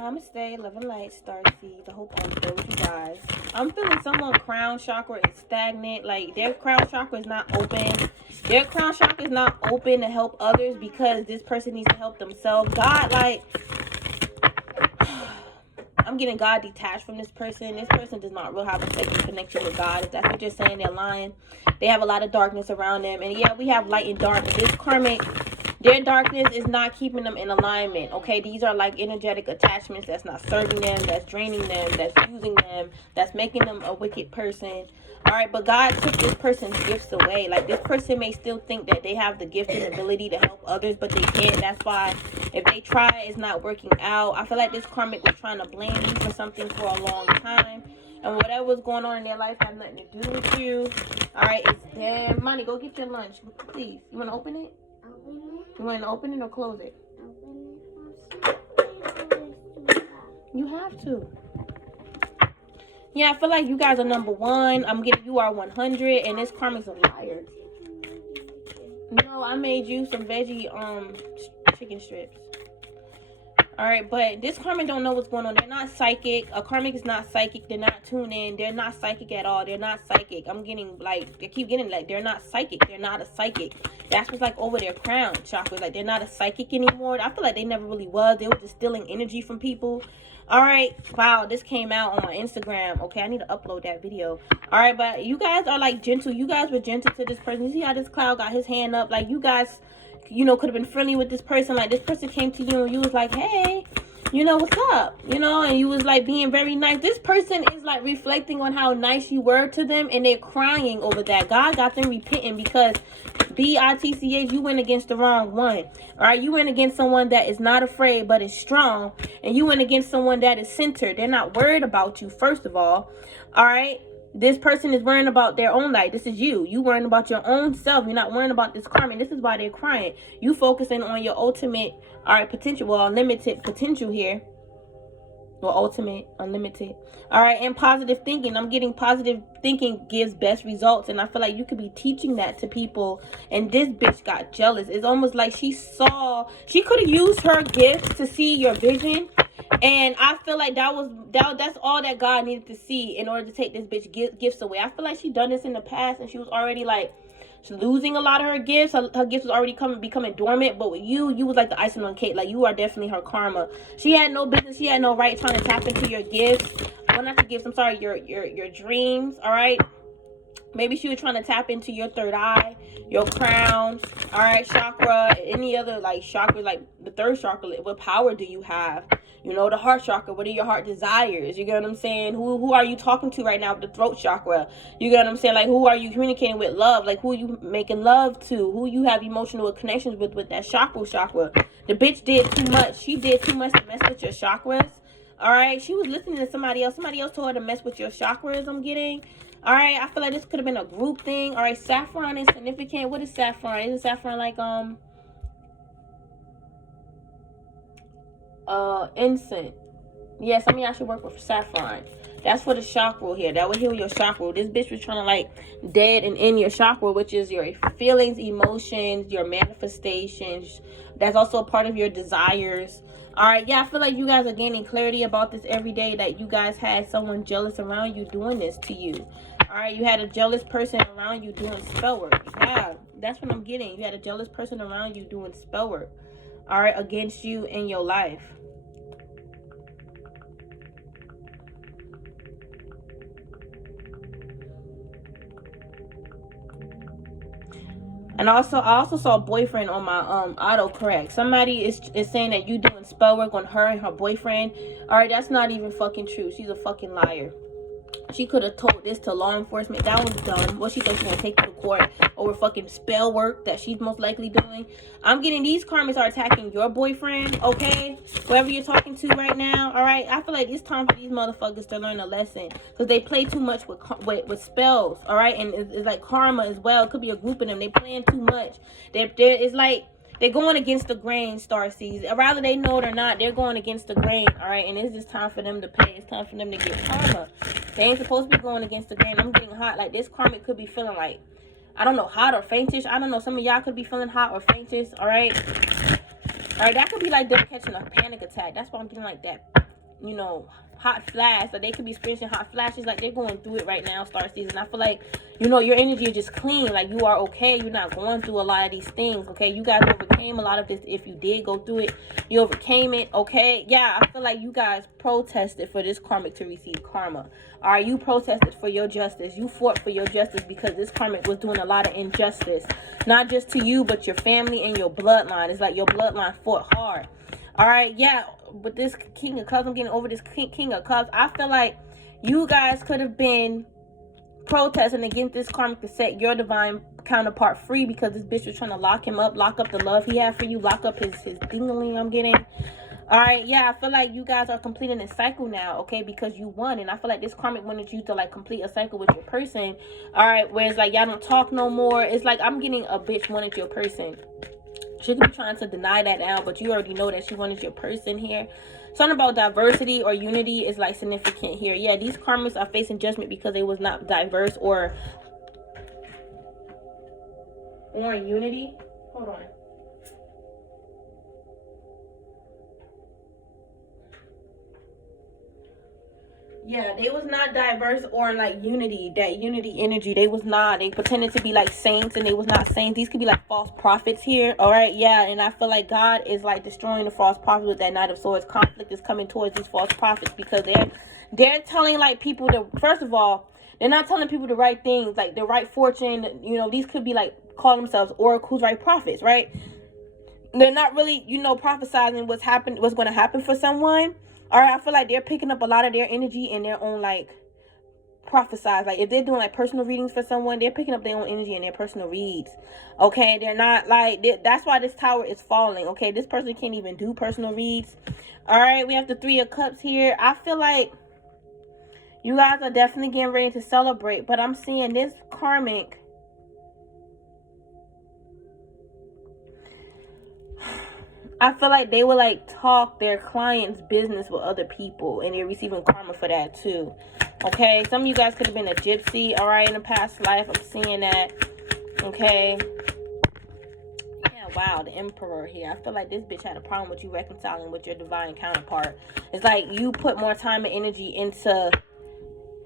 Namaste, love and light, starseeds. I hope all is good with you guys. I'm feeling someone crown chakra is stagnant. Like, their crown chakra is not open. Their crown chakra is not open to help others because this person needs to help themselves. God, like, I'm getting God detached from this person. This person does not really have a sacred connection with God. If that's what you're saying, they're lying. They have a lot of darkness around them. And yeah, we have light and dark. But this karmic, their darkness is not keeping them in alignment. Okay, these are like energetic attachments that's not serving them, that's draining them, that's using them, that's making them a wicked person. All right, but God took this person's gifts away. Like, this person may still think that they have the gift and ability to help others, but they can't. That's why if they try, it's not working out. I feel like this karmic was trying to blame you for something for a long time. And whatever was going on in their life have nothing to do with you. All right, it's them. Money, go get your lunch, please. You want to open it? Open it? You want to open it or close it? Open it. You have to. Yeah, I feel like you guys are number one. I'm getting you are 100, and this karmic's a liar. No, I made you some veggie chicken strips. All right, but this karmic don't know what's going on. They're not psychic. A karmic is not psychic. They're not tuned in. They're not psychic at all. They're not psychic. I'm getting like, I keep getting like they're not psychic. They're not a psychic. That's what's like over their crown chakra. Like, they're not a psychic anymore. I feel like they never really was. They were just stealing energy from people. All right, wow, this came out on my Instagram. Okay, I need to upload that video. All right, but you guys are like gentle. You guys were gentle to this person. You see how this cloud got his hand up? Like, you guys, you know, could have been friendly with this person. Like, this person came to you and you was like, hey, you know, what's up? You know, and you was like being very nice. This person is like reflecting on how nice you were to them, and they're crying over that. God got them repenting because BITCH, you went against the wrong one. All right, you went against someone that is not afraid but is strong, and you went against someone that is centered. They're not worried about you, first of all. All right, this person is worrying about their own life. This is you. You worrying about your own self. You're not worrying about this karma. This is why they're crying. You focusing on your ultimate, all right, potential, well, unlimited potential here. Well, ultimate, unlimited. All right, and positive thinking. I'm getting positive thinking gives best results. And I feel like you could be teaching that to people. And this bitch got jealous. It's almost like she could have used her gifts to see your vision. And I feel like that's all that God needed to see in order to take this bitch gifts away. I feel like she done this in the past, and she was already like losing a lot of her gifts. Her gifts was already becoming dormant. But with you was like the icing on the cake. Like, you are definitely her karma. She had no business. She had no right trying to tap into your gifts. Well, not your gifts. I'm sorry, your dreams. All right. Maybe she was trying to tap into your third eye, your crown, all right, chakra, any other like chakra, like the third chakra. What power do you have? You know, the heart chakra. What are your heart desires? You get what I'm saying? Who are you talking to right now with the throat chakra? You get what I'm saying? Like, who are you communicating with? Love. Like, who are you making love to? Who you have emotional connections with that chakra. The bitch did too much. She did too much to mess with your chakras. All right. She was listening to somebody else. Somebody else told her to mess with your chakras. I'm getting. All right, I feel like this could have been a group thing. All right, saffron is significant. What is saffron? Isn't saffron like incense? Yeah, some of y'all should work with saffron. That's for the chakra here. That would heal your chakra. This bitch was trying to like dead and end your chakra, which is your feelings, emotions, your manifestations. That's also a part of your desires. All right, yeah, I feel like you guys are gaining clarity about this every day, that you guys had someone jealous around you doing this to you. All right, you had a jealous person around you doing spell work. Yeah, that's what I'm getting. You had a jealous person around you doing spell work, all right, against you in your life. And I also saw boyfriend on my autocorrect. Somebody is saying that you doing spell work on her and her boyfriend. All right, that's not even fucking true. She's a fucking liar. She could have told this to law enforcement. That was dumb. What she thinks she's gonna take to court over fucking spell work that she's most likely doing. I'm getting these karmas are attacking your boyfriend, okay? Whoever you're talking to right now, all right? I feel like it's time for these motherfuckers to learn a lesson, because they play too much with spells, all right? And it's like karma as well. It could be a group of them. They playing too much. It's like they're going against the grain, Starseeds. Rather they know it or not, they're going against the grain, all right? And it's just time for them to pay. It's time for them to get karma. They ain't supposed to be going against the grain. I'm getting hot. Like, this karmic could be feeling like, I don't know, hot or faintish. I don't know. Some of y'all could be feeling hot or faintish, all right? All right, that could be like them catching a panic attack. That's why I'm getting like that you know, hot flash. Like, they could be experiencing hot flashes. Like, they're going through it right now, star season. I feel like, you know, your energy is just clean. Like, you are okay. You're not going through a lot of these things, okay? You guys overcame a lot of this. If you did go through it, you overcame it, okay? Yeah, I feel like you guys protested for this karmic to receive karma. All right, you protested for your justice. You fought for your justice because this karmic was doing a lot of injustice. Not just to you, but your family and your bloodline. It's like your bloodline fought hard. All right, yeah, but this King of Cups, I'm getting over this King of Cups. I feel like you guys could have been protesting against this karmic to set your divine counterpart free, because this bitch was trying to lock him up, lock up the love he had for you, lock up his dingling I'm getting. All right, yeah, I feel like you guys are completing a cycle now, okay, because you won. And I feel like this karmic wanted you to, like, complete a cycle with your person. All right, where it's like y'all don't talk no more. It's like I'm getting a bitch wanted your person. She could be trying to deny that now, but you already know that she wanted your person here. Something about diversity or unity is, like, significant here. Yeah, these karmics are facing judgment because they was not diverse or in unity. Hold on. Yeah, they was not diverse or in, like, unity, that unity energy. They was not. They pretended to be like saints and they was not saints. These could be like false prophets here. All right, yeah, and I feel like God is, like, destroying the false prophets with that Knight of Swords. Conflict is coming towards these false prophets because they're telling, like, people to, first of all, they're not telling people the right things, like the right fortune. You know, these could be, like, call themselves oracles, right? Prophets, right? They're not really, you know, prophesizing what's going to happen for someone. All right, I feel like they're picking up a lot of their energy in their own, like, prophesize. Like, if they're doing, like, personal readings for someone, they're picking up their own energy in their personal reads. Okay, they're not, like, that's why this tower is falling. Okay, this person can't even do personal reads. All right, we have the Three of Cups here. I feel like you guys are definitely getting ready to celebrate, but I'm seeing this karmic, I feel like they would, like, talk their client's business with other people, and they're receiving karma for that too. Okay, some of you guys could have been a gypsy, all right, in a past life. I'm seeing that. Okay. Yeah, wow, the Emperor here. I feel like this bitch had a problem with you reconciling with your divine counterpart. It's like you put more time and energy into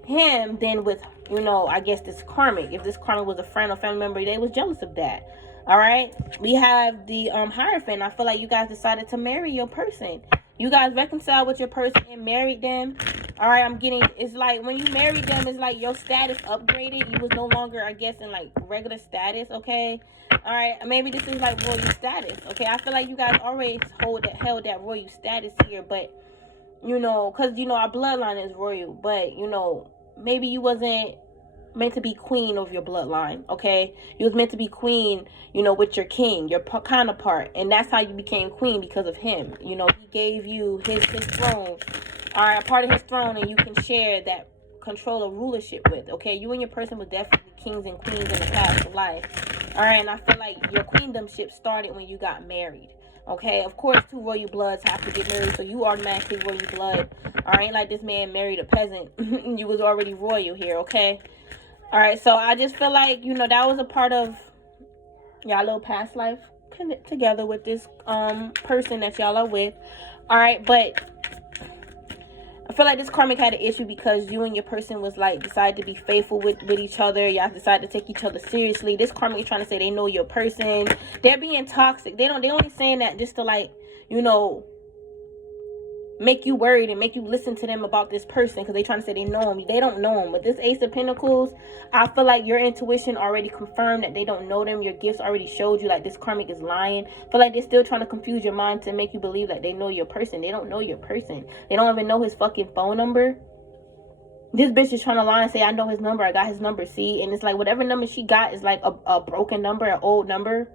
him than with, you know, I guess this karmic. If this karmic was a friend or family member, they was jealous of that. All right, we have the Hierophant. I feel like you guys decided to marry your person. You guys reconciled with your person and married them. All right, I'm getting, it's like when you married them, it's like your status upgraded. You was no longer, I guess, in, like, regular status. Okay, all right, maybe this is like royal status. Okay, I feel like you guys already held that royal status here, but, you know, because, you know, our bloodline is royal, but, you know, maybe you wasn't meant to be queen of your bloodline. Okay, you was meant to be queen, you know, with your king, your counterpart, and that's how you became queen, because of him. You know, he gave you his throne, all right, a part of his throne, and you can share that control of rulership with. Okay, you and your person was definitely kings and queens in the past life. All right, and I feel like your queendomship started when you got married. Okay, of course, two royal bloods have to get married, so you automatically royal blood. All right, like this man married a peasant. You was already royal here. Okay. All right, so I just feel like, you know, that was a part of y'all little past life together with this person that y'all are with. All right, but I feel like this karmic had an issue because you and your person was, like, decided to be faithful with each other. Y'all decided to take each other seriously. This karmic is trying to say they know your person. They're being toxic. They only saying that just to, like, you know, make you worried and make you listen to them about this person, because they trying to say they know him. They don't know him. With this Ace of Pentacles, I feel like your intuition already confirmed that they don't know them. Your gifts already showed you, like, this karmic is lying. I feel like they're still trying to confuse your mind to make you believe that they know your person. They don't know your person. They don't even know his fucking phone number. This bitch is trying to lie and say, I know his number, I got his number, see? And it's like whatever number she got is like a broken number, an old number.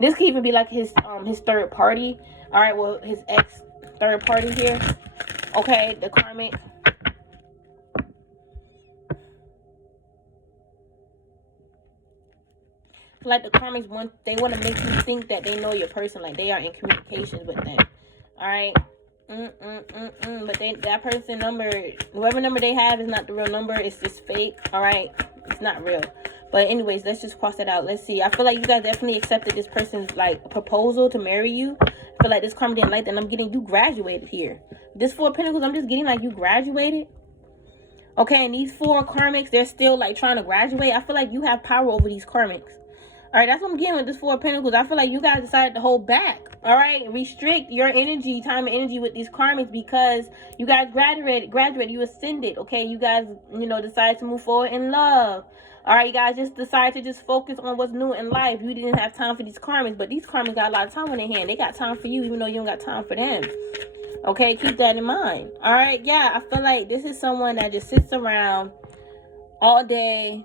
This could even be like his third party. All right, well, his ex third party here. Okay, the karmic. Like the karmics they want to make you think that they know your person, like they are in communications with them. All right. But that person number, whatever number they have, is not the real number. It's just fake. All right, it's not real. But anyways, let's just cross that out. Let's see. I feel like you guys definitely accepted this person's, like, proposal to marry you. I I feel like this karma didn't like that, and I'm getting you graduated here. This 4 of Pentacles, I'm just getting like you graduated. Okay, and these 4 karmics, they're still like trying to graduate. I feel like you have power over these karmics. All right, that's what I'm getting with this 4 of Pentacles. I feel like you guys decided to hold back. All right, restrict your energy, time and energy with these karmics because you guys graduated, you ascended. Okay, you guys, you know, decided to move forward in love. All right, you guys just decided to just focus on what's new in life. You didn't have time for these karmics, but these karmics got a lot of time on their hand. They got time for you, even though you don't got time for them. Okay, keep that in mind. All right, yeah, I feel like this is someone that just sits around all day,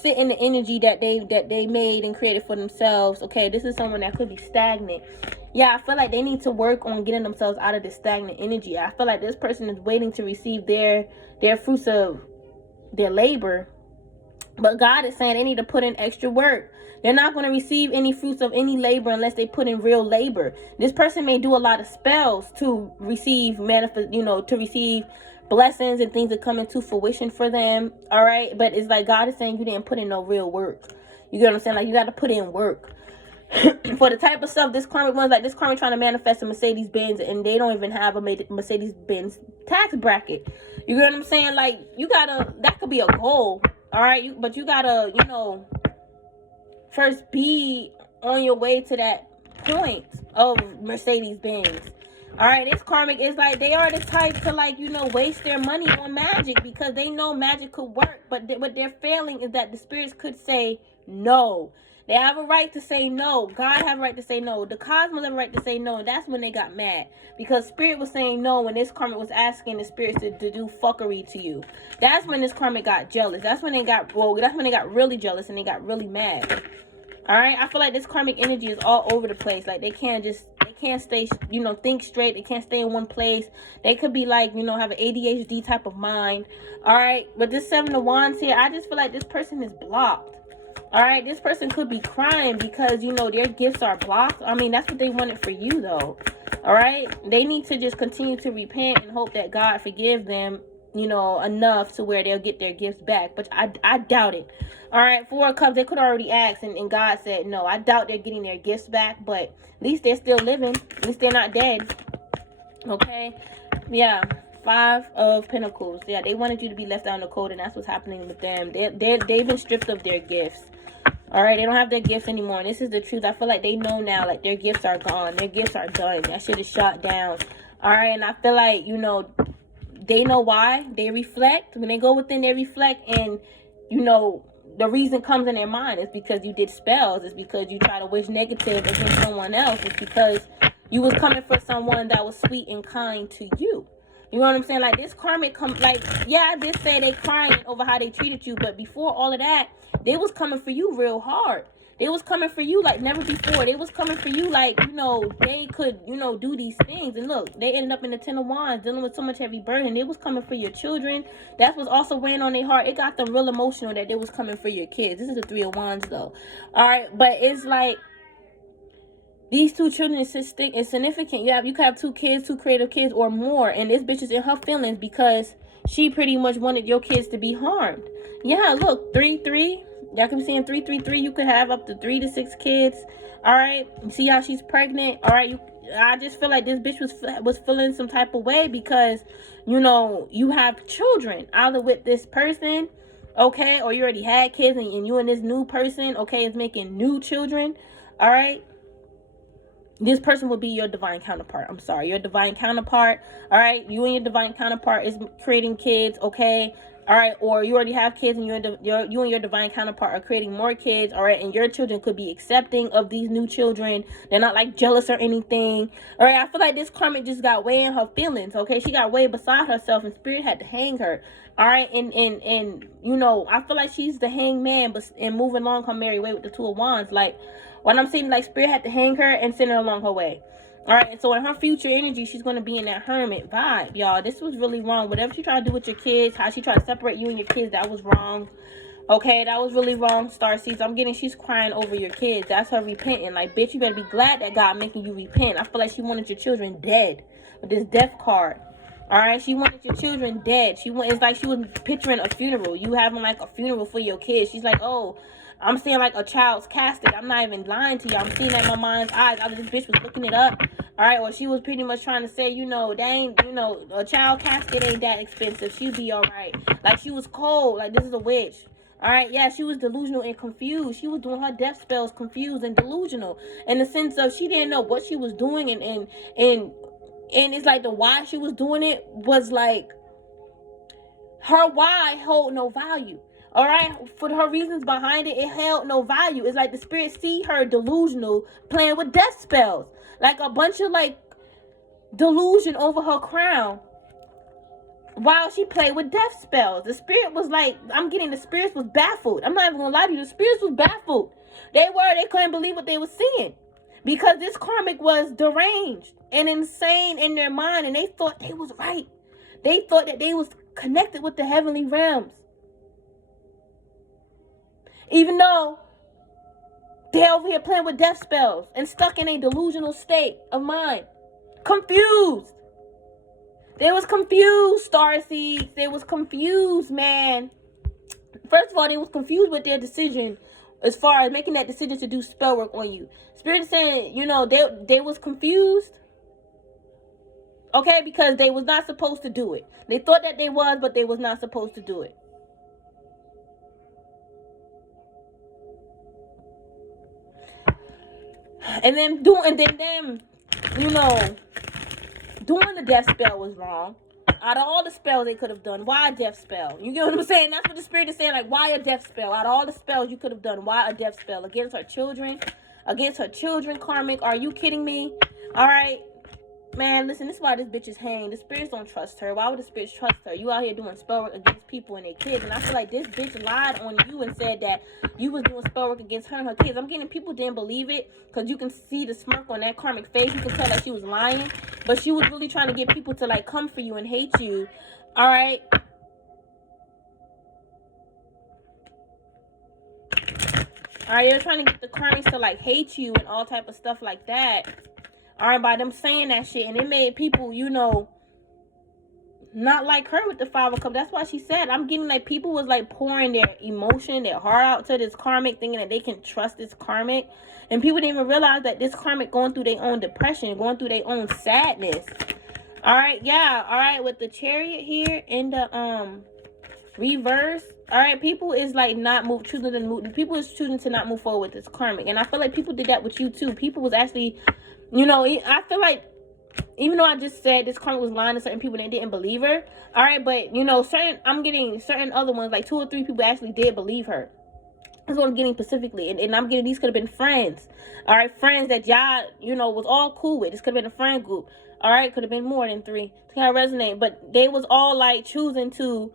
sit in the energy that they made and created for themselves. Okay, this is someone that could be stagnant. Yeah, I feel like they need to work on getting themselves out of this stagnant energy. I feel like this person is waiting to receive their fruits of their labor. But God is saying they need to put in extra work. They're not going to receive any fruits of any labor unless they put in real labor. This person may do a lot of spells to receive to receive blessings and things that come into fruition for them. All right, but it's like God is saying you didn't put in no real work. You get what I'm saying? Like you got to put in work. For the type of stuff this karmic one's like, this karmic trying to manifest a Mercedes-Benz and they don't even have a Mercedes-Benz tax bracket. You get what I'm saying? Like you gotta, that could be a goal. All right, but you gotta, you know, first be on your way to that point of Mercedes-Benz. All right, this karmic is like, they are the type to like, you know, waste their money on magic because they know magic could work. But what they're failing is that the spirits could say no. They have a right to say no. God have a right to say no. The cosmos have a right to say no. And that's when they got mad. Because spirit was saying no when this karmic was asking the spirits to do fuckery to you. That's when this karmic got jealous. That's when they got really jealous and they got really mad. All right, I feel like this karmic energy is all over the place. Like they can't stay, you know, think straight. They can't stay in one place. They could be like, you know, have an ADHD type of mind. All right, but this 7 of Wands here, I just feel like this person is blocked. All right, this person could be crying because, you know, their gifts are blocked. I mean, that's what they wanted for you, though. All right, they need to just continue to repent and hope that God forgive them, you know, enough to where they'll get their gifts back. But I doubt it. All right, 4 of Cups, they could already ask, and God said no. I doubt they're getting their gifts back, but at least they're still living. At least they're not dead. Okay, yeah. 5 of Pentacles. Yeah, they wanted you to be left out in the cold, and that's what's happening with them. They've been stripped of their gifts. All right, they don't have their gifts anymore, and this is the truth. I feel like they know now, like their gifts are gone. Their gifts are done. That shit is shot down. All right, and I feel like, you know, they know why. They reflect. When they go within, they reflect, and, you know, the reason comes in their mind is because you did spells. It's because you try to wish negative against someone else. It's because you was coming for someone that was sweet and kind to you. You know what I'm saying? Like this karmic yeah, I did say they crying over how they treated you, but before all of that, they was coming for you real hard. They was coming for you like never before. They was coming for you like, you know, they could, you know, do these things. And look, they ended up in the 10 of Wands dealing with so much heavy burden. They was coming for your children. That was also weighing on their heart. It got them real emotional that they was coming for your kids. This is the 3 of Wands though. All right, but it's like these 2 children is significant. You could have 2 kids, 2 creative kids or more, and this bitch is in her feelings because she pretty much wanted your kids to be harmed. Yeah, look, 3-3. Y'all can be seeing 3-3-3. You could have up to 3 to 6 kids. All right, you see how she's pregnant. All right, I just feel like this bitch was feeling some type of way because, you know, you have children either with this person, okay, or you already had kids and you and this new person, okay, is making new children. All right. This person will be your divine counterpart. I'm sorry, your divine counterpart. All right, you and your divine counterpart is creating kids, okay? All right, or you already have kids and you and your divine counterpart are creating more kids, all right? And your children could be accepting of these new children. They're not like jealous or anything. All right, I feel like this karmic just got way in her feelings, okay? She got way beside herself and spirit had to hang her. All right, and you know, I feel like she's the hangman, but and moving along her merry way with the 2 of Wands. Like when I'm seeing, like spirit had to hang her and send her along her way. All right, and so in her future energy, she's going to be in that hermit vibe, y'all. This was really wrong. Whatever she tried to do with your kids, how she tried to separate you and your kids, that was wrong. Okay, that was really wrong, Starseeds. I'm getting she's crying over your kids. That's her repenting. Like, bitch, you better be glad that God making you repent. I feel like she wanted your children dead with this death card. All right, she wanted your children dead. It's like she was picturing a funeral. You having like a funeral for your kids. She's like, oh, I'm seeing like a child's casket. I'm not even lying to you. I'm seeing that in my mind's eyes. This bitch was looking it up. All right, or she was pretty much trying to say, you know, they ain't, you know, a child casket ain't that expensive. She'll be all right. Like, she was cold. Like, this is a witch. All right, yeah, she was delusional and confused. She was doing her death spells confused and delusional in the sense of she didn't know what she was doing, and it's like the why she was doing it was like her why held no value. All right, for her reasons behind it, it held no value. It's like the spirit see her delusional playing with death spells, like a bunch of like delusion over her crown while she played with death spells. The spirit was like, the spirits was baffled. I'm not even gonna lie to you, the spirits was baffled. They couldn't believe what they were seeing, because this karmic was deranged and insane in their mind, and they thought they was right. They thought that they was connected with the heavenly realms, even though they're over here playing with death spells and stuck in a delusional state of mind, confused. They was confused, starseeds. They was confused, man. First of all, they was confused with their decision as far as making that decision to do spell work on you. Spirit is saying, you know, they was confused. Okay, because they was not supposed to do it. They thought that they was, but they was not supposed to do it. And then you know, doing the death spell was wrong. Out of all the spells they could have done, why a death spell? You get what I'm saying? That's what the spirit is saying. Like, why a death spell? Out of all the spells you could have done, why a death spell? Against her children? Against her children, karmic? Are you kidding me? All right. Man, listen, this is why this bitch is hanged. The spirits don't trust her. Why would the spirits trust her? You out here doing spell work against people and their kids. And I feel like this bitch lied on you and said that you was doing spell work against her and her kids. I'm getting people didn't believe it, because you can see the smirk on that karmic face. You can tell that she was lying. But she was really trying to get people to like come for you and hate you. All right. All right, they're trying to get the karmics to like hate you and all type of stuff like that. All right, by them saying that shit, and it made people, you know, not like her with the 5 of Cups. That's why she said, I'm getting like people was like pouring their emotion, their heart out to this karmic, thinking that they can trust this karmic, and people didn't even realize that this karmic going through their own depression, going through their own sadness. All right, yeah, all right, with the Chariot here in the reverse. All right, people is like people is choosing to not move forward with this karmic, and I feel like people did that with you too. People was actually, you know, I feel like, even though I just said this karmic was lying to certain people and they didn't believe her, all right, but you know, I'm getting certain other ones, like 2 or 3 people actually did believe her. That's what I'm getting specifically, and I'm getting these could have been friends, all right, friends that y'all, you know, was all cool with. This could have been a friend group, all right, could have been more than 3 to kind of resonate, but they was all like choosing to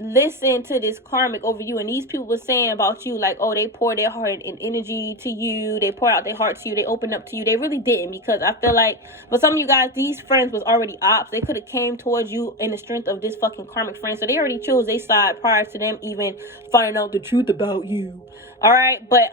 listen to this karmic over you, and these people were saying about you like, oh, they pour their heart and energy to you, they pour out their heart to you, they open up to you. They really didn't, because I feel like for some of you guys, these friends was already ops. They could have came towards you in the strength of this fucking karmic friend, so they already chose their side prior to them even finding out the truth about you. All right, but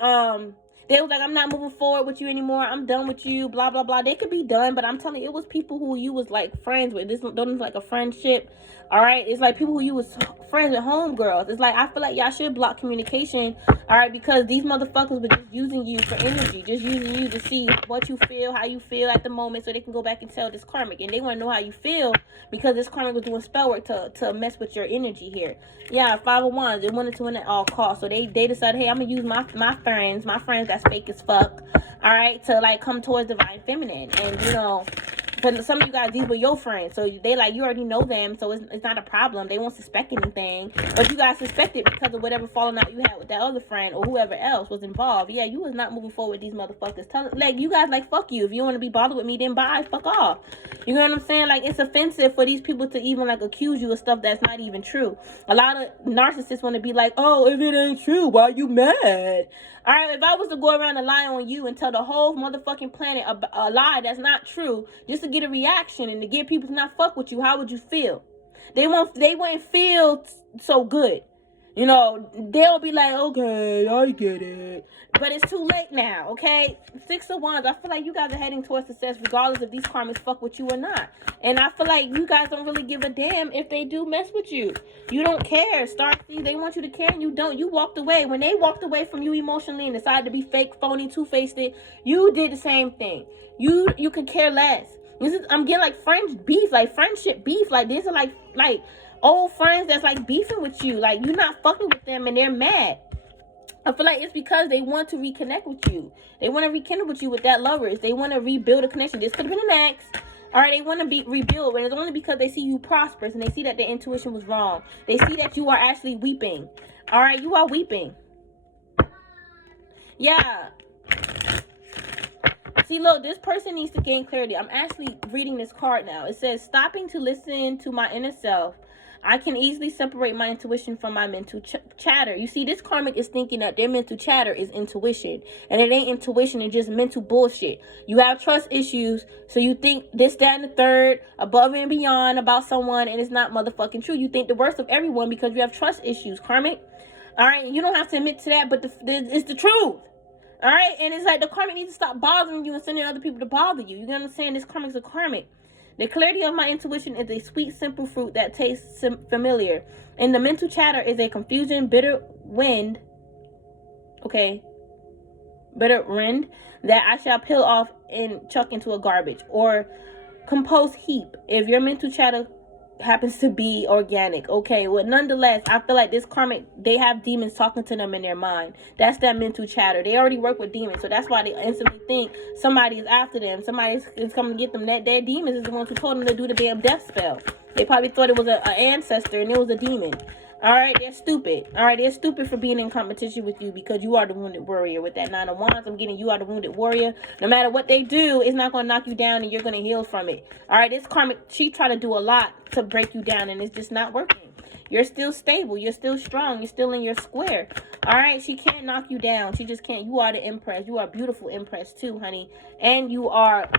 they was like, I'm not moving forward with you anymore, I'm done with you, blah blah blah. They could be done, but I'm telling you, it was people who you was like friends with. This don't like a friendship. All right, it's like people who you was friends with, homegirls. It's like, I feel like y'all should block communication, all right, because these motherfuckers were just using you for energy, just using you to see what you feel, how you feel at the moment, so they can go back and tell this karmic, and they want to know how you feel, because this karmic was doing spell work to mess with your energy here. Yeah, 5 of Wands, they wanted to win at all costs, so they decided, hey, I'm gonna use my friends that's fake as fuck, all right, to like come towards divine feminine. And you know, but some of you guys, these were your friends, so they like, you already know them, so it's not a problem. They won't suspect anything, but you guys suspect it because of whatever falling out you had with that other friend or whoever else was involved. Yeah, you was not moving forward with these motherfuckers. Like, you guys like, fuck you. If you want to be bothered with me, then bye, fuck off. You know what I'm saying? Like, it's offensive for these people to even like accuse you of stuff that's not even true. A lot of narcissists want to be like, oh, if it ain't true, why you mad? All right, if I was to go around and lie on you and tell the whole motherfucking planet a lie that's not true, just to get a reaction and to get people to not fuck with you, how would you feel? They wouldn't feel so good. You know, they'll be like, okay, I get it. But it's too late now, okay? Six of Wands, I feel like you guys are heading towards success regardless if these karmas fuck with you or not. And I feel like you guys don't really give a damn if they do mess with you. You don't care. See, they want you to care and you don't. You walked away. When they walked away from you emotionally and decided to be fake, phony, two-faced, you did the same thing. You could care less. I'm getting like friendship beef. Like these are like old friends that's like beefing with you. Like you're not fucking with them and they're mad. I feel like it's because they want to reconnect with you. They want to rekindle with you with that lovers. They want to rebuild a connection. This could have been an ex. All right, they want to be rebuild, and it's only because they see you prosperous and they see that their intuition was wrong. They see that you are actually weeping. All right, you are weeping. Yeah. See, look, this person needs to gain clarity. I'm actually reading this card now. It says, stopping to listen to my inner self. I can easily separate my intuition from my mental chatter. You see, this karmic is thinking that their mental chatter is intuition. And it ain't intuition, it's just mental bullshit. You have trust issues, so you think this, that, and the third, above and beyond about someone, and it's not motherfucking true. You think the worst of everyone because you have trust issues, karmic. All right, you don't have to admit to that, but it's the truth. All right, and it's like the karmic needs to stop bothering you and sending other people to bother you. You understand? This karmic is a karmic. The clarity of my intuition is a sweet, simple fruit that tastes familiar. And the mental chatter is a confusion, bitter wind. Okay. Bitter wind that I shall peel off and chuck into a garbage. Or compost heap if your mental chatter happens to be organic. Okay, well, nonetheless, I feel like this karmic, they have demons talking to them in their mind. That's that mental chatter. They already work with demons, so that's why they instantly think somebody is after them. Somebody is coming to get them. That their demons is the ones who told them to do the damn death spell. They probably thought it was an ancestor and it was a demon. All right, they're stupid. All right, they're stupid for being in competition with you because you are the wounded warrior. With that Nine of Wands, I'm getting you are the wounded warrior. No matter what they do, it's not going to knock you down and you're going to heal from it. All right, this karmic, she tried to do a lot to break you down and it's just not working. You're still stable. You're still strong. You're still in your square. All right, she can't knock you down. She just can't. You are the Empress. You are a beautiful Empress too, honey. And you are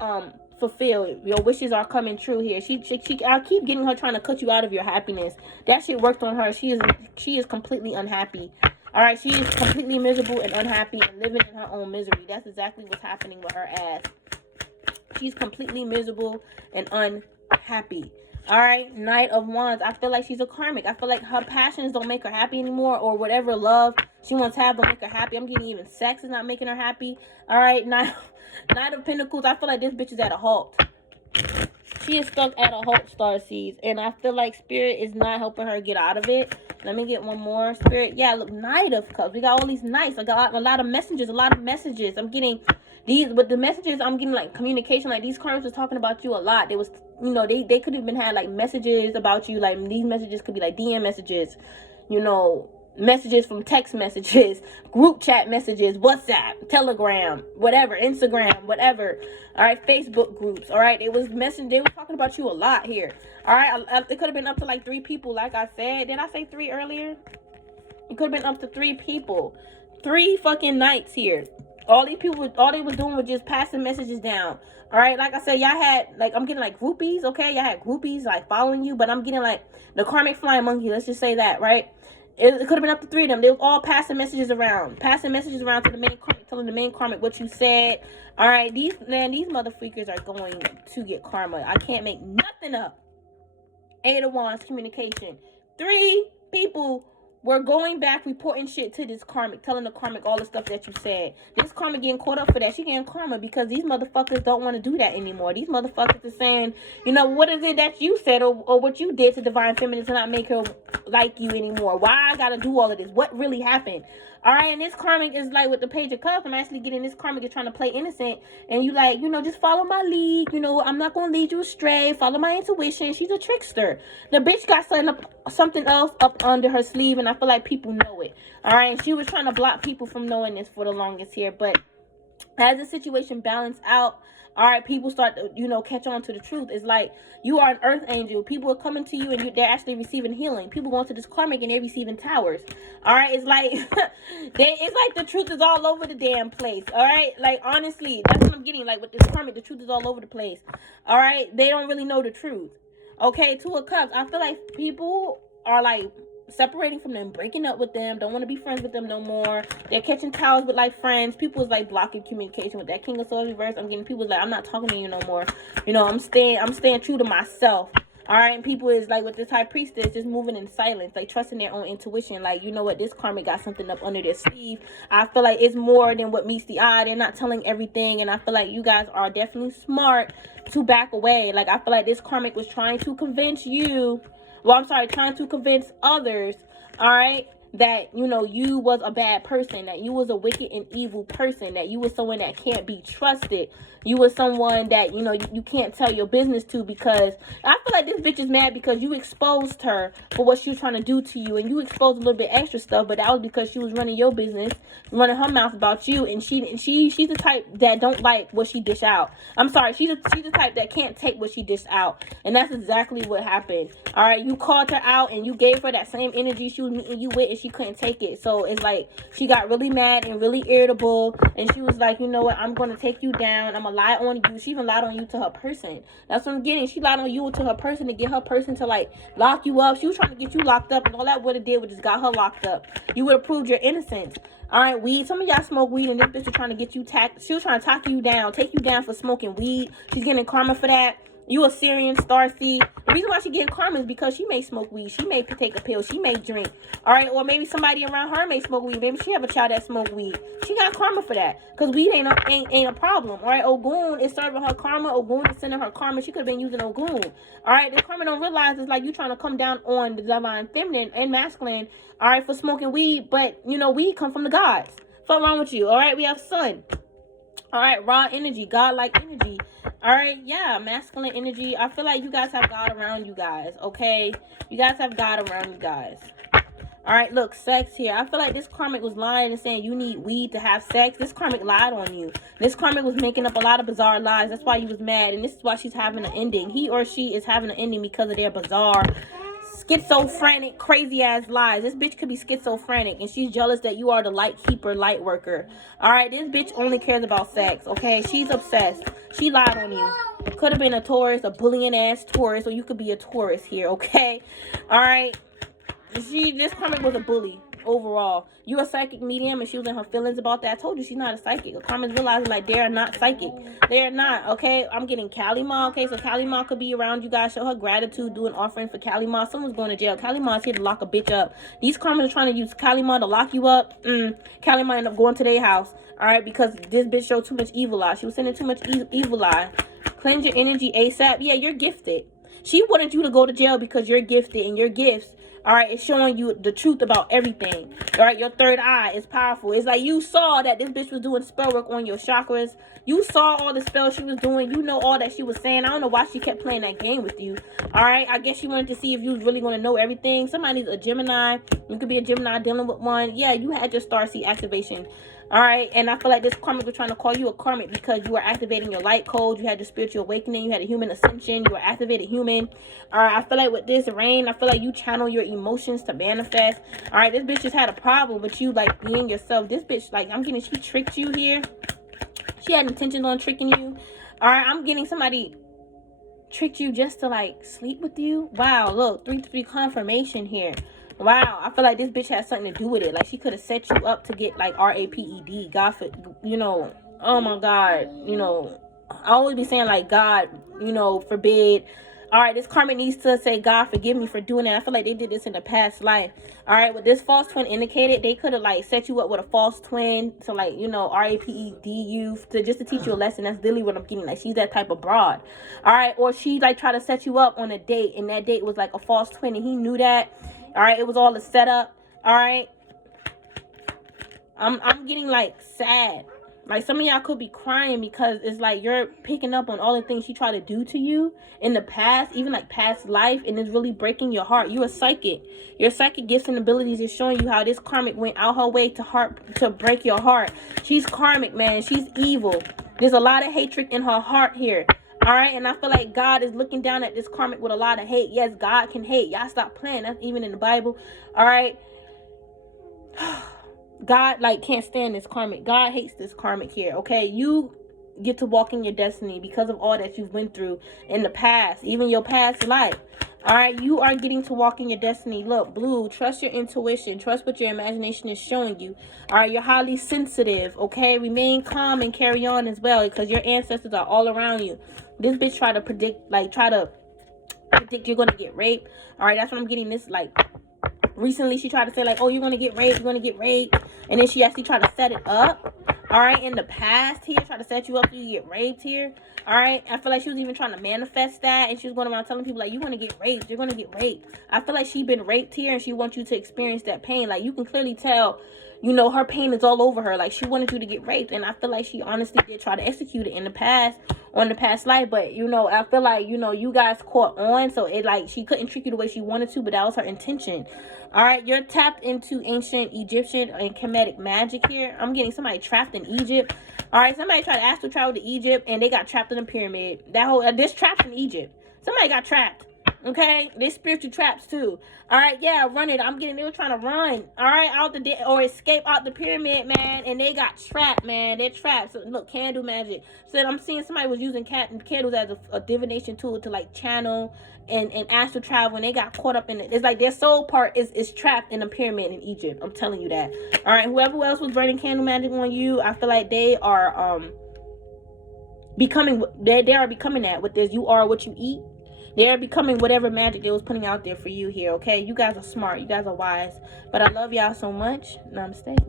fulfilled. Your wishes are coming true here. I keep getting her trying to cut you out of your happiness. That shit worked on her. She is completely unhappy. All right, she is completely miserable and unhappy and living in her own misery. That's exactly what's happening with her ass. She's completely miserable and unhappy. All right, Knight of Wands. I feel like she's a karmic. I feel like her passions don't make her happy anymore, or whatever love she wants to have don't make her happy. I'm getting even sex is not making her happy. All right, Knight of Pentacles. I feel like this bitch is at a halt. She is stuck at a halt, Starseeds, and I feel like Spirit is not helping her get out of it. Let me get one more. Spirit, yeah, look, Knight of Cups. We got all these knights. I got a lot of messages. I'm getting these, but the messages I'm getting like communication. Like these cards was talking about you a lot. They was, you know, they could have been had like messages about you. Like these messages could be like DM messages, you know, messages from text messages, group chat messages, WhatsApp, Telegram, whatever, Instagram, whatever. All right, Facebook groups. All right, they was talking about you a lot here. All right, it could have been up to like 3 people. Like I said, did I say 3 earlier? It could have been up to 3 people. 3 fucking nights here. All these people, all they was doing was just passing messages down. All right, like I said, y'all had, like, I'm getting like groupies, okay? Y'all had groupies like following you, but I'm getting like the karmic flying monkey. Let's just say that, right? It could have been up to 3 of them. They was all passing messages around to the main karmic, telling the main karmic what you said. All right, these mother freakers are going to get karma. I can't make nothing up. 8 of Wands, communication. 3 people were going back, reporting shit to this karmic, telling the karmic all the stuff that you said. This karmic getting caught up for that. She getting karma because these motherfuckers don't want to do that anymore. These motherfuckers are saying, you know, what is it that you said or what you did to Divine Feminine to not make her like you anymore? Why I gotta do all of this? What really happened? All right, and this karmic is like with the Page of Cups. I'm actually getting this karmic is trying to play innocent. And you like, you know, just follow my lead. You know, I'm not going to lead you astray. Follow my intuition. She's a trickster. The bitch got something else up under her sleeve. And I feel like people know it. All right, and she was trying to block people from knowing this for the longest here. But as the situation balanced out, all right, people start to, you know, catch on to the truth. It's like you are an earth angel. People are coming to you and they're actually receiving healing. People going to this karmic and they're receiving towers. All right, it's like it's like the truth is all over the damn place. All right, like honestly, that's what I'm getting. Like with this karmic, the truth is all over the place. All right, they don't really know the truth. Okay, 2 of Cups. I feel like people are like separating from them, breaking up with them, don't want to be friends with them no more. They're catching towels with like friends. People is like blocking communication with that King of Swords reverse. I'm getting people like, I'm not talking to you no more. You know, I'm staying true to myself. All right, and people is like with this High Priestess, just moving in silence, like trusting their own intuition. Like, you know what, this karmic got something up under their sleeve. I feel like it's more than what meets the eye. They're not telling everything, and I feel like you guys are definitely smart to back away. Like, I feel like this karmic was trying to convince you. Well, I'm sorry, trying to convince others, all right, that, you know, you was a bad person, that you was a wicked and evil person, that you was someone that can't be trusted. You was someone that, you know, you can't tell your business to, because I feel like this bitch is mad because you exposed her for what she was trying to do to you, and you exposed a little bit extra stuff, but that was because she was running your business, running her mouth about you, and she's the type that don't like what she dish out. I'm sorry, she's the type that can't take what she dished out, and that's exactly what happened. All right, you called her out and you gave her that same energy she was meeting you with, and she couldn't take it. So it's like she got really mad and really irritable, and she was like, you know what, I'm going to take you down. I'm going to lie on you. She even lied on you to her person. That's what I'm getting. She lied on you to her person to get her person to like lock you up. She was trying to get you locked up, and all that would have did was just got her locked up. You would have proved your innocence. All right, weed. Some of y'all smoke weed, and this bitch was trying to get you she was trying to talk you down, take you down for smoking weed. She's getting karma for that. You a Syrian starseed. The reason why she getting karma is because she may smoke weed. She may take a pill. She may drink. All right, or maybe somebody around her may smoke weed. Maybe she have a child that smoke weed. She got karma for that, because weed ain't a problem. All right, Ogun is serving her karma. Ogun is sending her karma. She could have been using Ogun. All right, this karma don't realize it's like you trying to come down on the divine feminine and masculine. All right, for smoking weed, but you know weed come from the gods. What's wrong with you? All right, we have sun. All right, raw energy, God-like energy. All right, yeah, masculine energy. I feel like you guys have God around you guys, okay? You guys have God around you guys. All right, look, sex here. I feel like this karmic was lying and saying you need weed to have sex. This karmic lied on you. This karmic was making up a lot of bizarre lies. That's why you was mad, and this is why she's having an ending. He or she is having an ending because of their bizarre, schizophrenic, crazy ass lies. This bitch could be schizophrenic, and she's jealous that you are the light keeper, light worker. All right, this bitch only cares about sex, okay? She's obsessed. She lied on you. Could have been a Taurus, a bullying ass Taurus, or you could be a Taurus here, okay? All right, this karmic was a bully overall. You a psychic medium, and she was in her feelings about that. I told you she's not a psychic. The karmics realizing like they are not psychic. They are not, okay? I'm getting Kalima, okay? So Kalima could be around you guys. Show her gratitude. Do an offering for Kalima. Someone's going to jail. Kalima's here to lock a bitch up. These karmics are trying to use Kalima to lock you up. Kalima end up going to their house, all right? Because this bitch showed too much evil eye. She was sending too much evil eye. Cleanse your energy ASAP. Yeah, you're gifted. She wanted you to go to jail because you're gifted, and your gifts, all right, it's showing you the truth about everything. All right, your third eye is powerful. It's like you saw that this bitch was doing spell work on your chakras. You saw all the spells she was doing. You know all that she was saying. I don't know why she kept playing that game with you. All right, I guess she wanted to see if you was really going to know everything. Somebody's a Gemini. You could be a Gemini dealing with one. Yeah, you had your starseed activation. All right, and I feel like this karmic was trying to call you a karmic because you were activating your light code. You had your spiritual awakening. You had a human ascension. You were activated human. All right, I feel like with this rain, I feel like you channel your emotions to manifest. All right, this bitch just had a problem with you, like, being yourself. This bitch, like, I'm getting, she tricked you here. She had intentions on tricking you. All right, I'm getting somebody tricked you just to, like, sleep with you. Wow, look, 3-3 confirmation here. Wow, I feel like this bitch has something to do with it. Like, she could have set you up to get, like, RAPED. God, for, you know, oh, my God. You know, I always be saying, like, God, you know, forbid. All right, this karmic needs to say, God, forgive me for doing that. I feel like they did this in the past life. All right, with this false twin indicated, they could have, like, set you up with a false twin to, like, you know, RAPEDU, to just to teach you a lesson. That's literally what I'm getting. Like, she's that type of broad. All right, or she, like, tried to set you up on a date, and that date was, like, a false twin, and he knew that. All right, it was all a setup. All right, I'm getting, like, sad. Like, some of y'all could be crying because it's like you're picking up on all the things she tried to do to you in the past, even like past life, and it's really breaking your heart. You're a psychic. Your psychic gifts and abilities is showing you how this karmic went out her way to break your heart. She's karmic, man. She's evil. There's a lot of hatred in her heart here. All right, and I feel like God is looking down at this karmic with a lot of hate. Yes, God can hate. Y'all stop playing. That's even in the Bible. All right. God, like, can't stand this karmic. God hates this karmic here, okay? You get to walk in your destiny because of all that you've went through in the past, even your past life. All right, you are getting to walk in your destiny. Look, blue, trust your intuition. Trust what your imagination is showing you. All right, you're highly sensitive, okay? Remain calm and carry on as well, because your ancestors are all around you. This bitch try to predict you're going to get raped. All right, that's what I'm getting this, like, recently she tried to say, like, oh, you're going to get raped, you're going to get raped. And then she actually tried to set it up. All right, in the past here, try to set you up so you get raped here. All right, I feel like she was even trying to manifest that, and she was going around telling people, like, you're going to get raped, you're going to get raped. I feel like she been raped here, and she wants you to experience that pain. Like, you can clearly tell, you know, her pain is all over her. Like, she wanted you to get raped, and I feel like she honestly did try to execute it in the past, on the past life. But, you know, I feel like, you know, you guys caught on, so it, like, she couldn't trick you the way she wanted to, but that was her intention. All right, you're tapped into ancient Egyptian and Kemetic magic here. I'm getting somebody trapped in Egypt. All right, somebody tried to astral travel to Egypt, and they got trapped in a pyramid. That whole, this trapped in Egypt. Somebody got trapped. Okay, they spiritual traps too. All right, yeah, run it. I'm getting, they were trying to run. All right, out the or escape out the pyramid, man, and they got trapped, man. They're trapped. So look, candle magic. So I'm seeing somebody was using candles as a divination tool to like channel and astral travel, and they got caught up in it. It's like their soul part is trapped in a pyramid in Egypt. I'm telling you that. All right, whoever else was burning candle magic on you, I feel like they are becoming, they are becoming that with this. You are what you eat. They're becoming whatever magic they was putting out there for you here, okay? You guys are smart. You guys are wise. But I love y'all so much. Namaste.